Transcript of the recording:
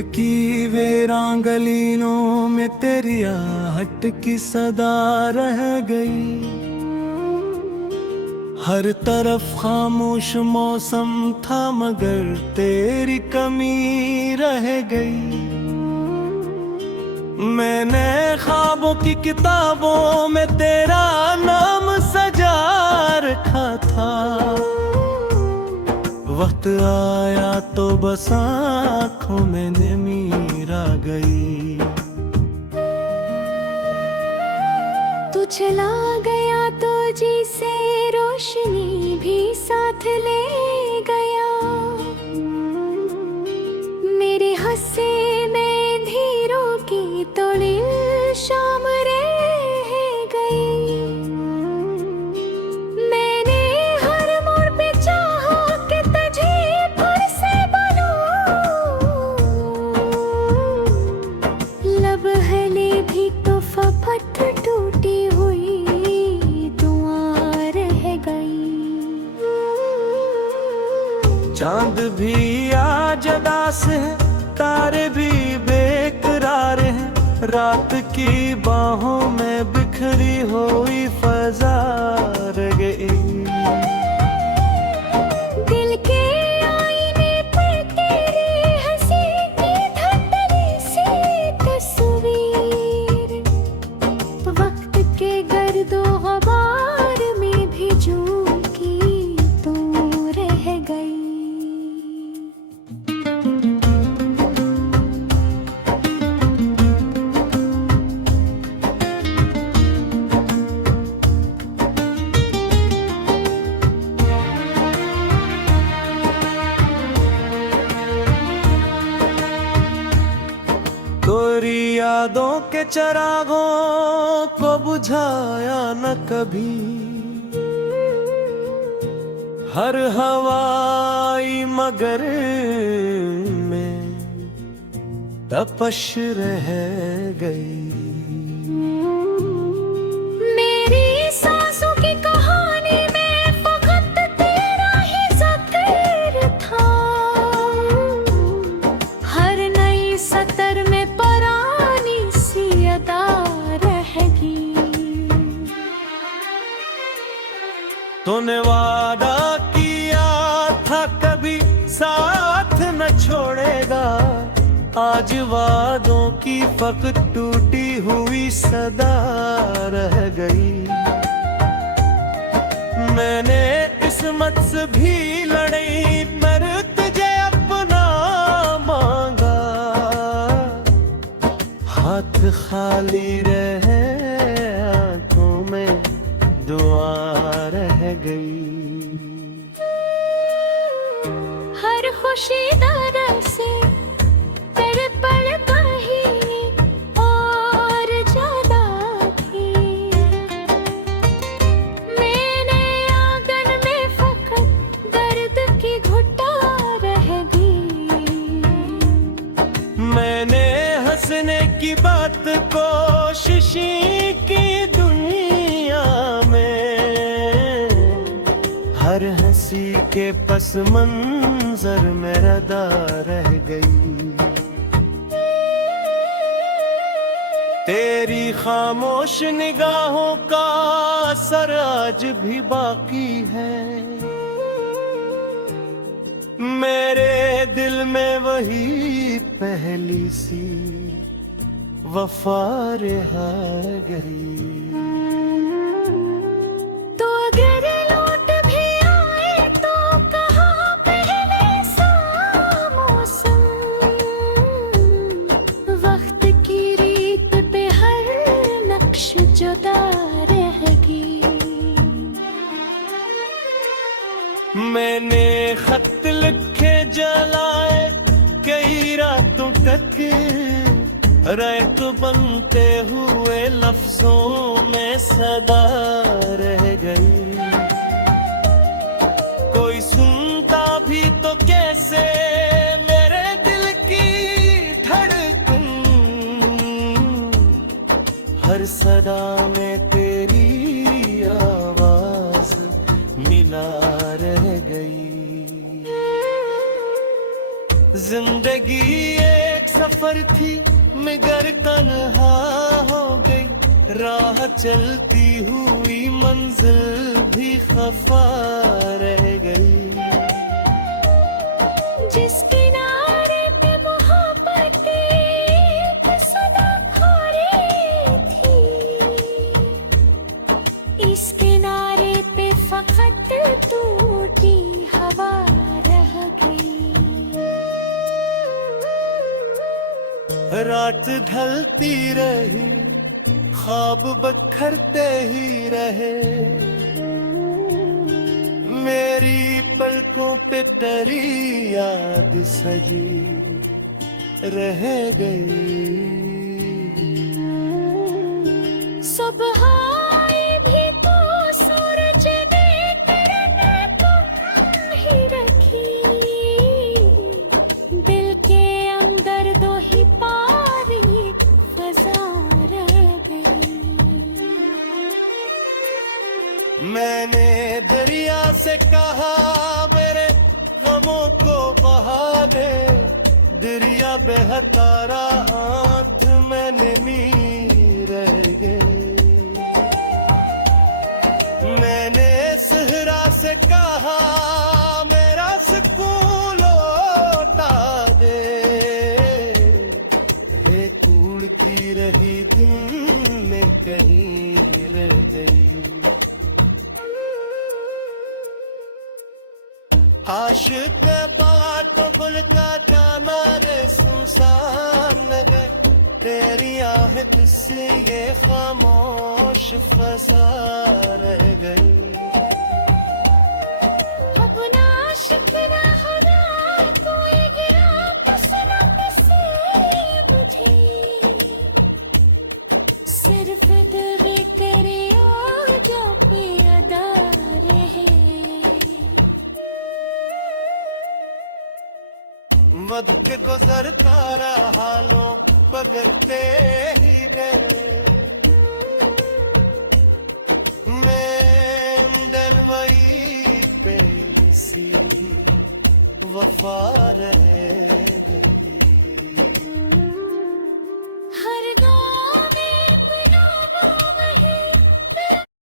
दिल की वीरान गलियों में तेरी आहट की सदा रह गई। हर तरफ खामोश मौसम था मगर तेरी कमी रह गई। मैंने ख्वाबों की किताबों में तेरा नाम सजा रखा था। वक्त आया तो बस आँखों में नीर आ गई। तू चला गया तो जी से रोशनी भी साथ ले गया। मेरे हंसे में धीरों की तोड़िल शाम रह गई। मैंने हर मोड़ पे चाहा कि तुझे फिर से बनूं। लब हले भी तो फपट टूटी हुई दुआ रह गई। चांद भी आज उदास है, तारे भी बेकरार हैं। रात की बाहों में बिखरी हुई फजा रह गई। दिल के आईने पर तेरी हंसी की धुंधली सी तस्वीर। वक्त के गर्दो ग़बार में भी झूठी तू रह गई। तेरी यादों के चरागों को बुझाया न कभी। हर हवाई मगर में तपश रह गई। मेरी सांसों की कहानी में फकत तेरा ही ज़िक्र था। हर नई सतर में पुरानी सी अदा रहेगी। तूने वादा किया था कभी साथ न छोड़ेगा। आज वादों की फकत टूटी हुई सदा रह गई। मैंने किस्मत से भी लड़ी पर तुझे अपना मांगा। हाथ खाली रहे आंखों में दुआ रह गई। हर खुशी दर से तेरे पल कहीं और ज्यादा थी। मैंने आंगन में फकत दर्द की घुटा रह गई। मैंने हंसने की बात कोशिश की दुनिया में। हर हंसी के पस मंजर में रदा रह गई। तेरी खामोश निगाहों का असर आज भी बाकी है। मेरे दिल में वही पहली सी वफा रह गई। तो अगर लौट भी आए तो कहाँ पहले सा मौसम। वक्त की रीत पे हर नक्श जुदा रहेगी। मैंने खत लिखे जलाए कई रातों तक। रैत बनते हुए लफ्जों में सदा रह गई। कोई सुनता भी तो कैसे मेरे दिल की धड़कन। हर सदा में तेरी आवाज मिला रह गई। जिंदगी एक सफर थी मगर तन्हा हो गई, राह चलती हुई मंजिल भी खफा रह गई। जिस किनारे पे मोहब्बतें सदा खो रही थी, इस किनारे पे फकत टूटी हवा रह गई। रात ढलती रही, ख्वाब बखरते ही रहे, मेरी पलकों पे तेरी याद सजी रह गई। सुबह आई भी तो सूरज ने किरण तुम ही रखी, दिल के अंदर दो ही पारी फजा रह गई। मैंने दरिया से कहा मेरे गमों को बहा दे, दरिया बहता रहा आंख में नीं रह गई। मैंने सहरा से कहा मेरा सुकून लौटा दे, हे कूड़ती रही दिल में कहीं रह गई। आशिक बात गुल का जाना रे सुनसान नगर, तेरी आहट से ये खामोश फसा रह गई। अब ना शिकना होना कोई गिरा कसना कसे मुझे, सिर्फ दिल में तेरे आजा पे अदा रहे। मद के गुजरता रहा लो पगड़ते ही गए, मैं डलवाई पे सी वफा रहे।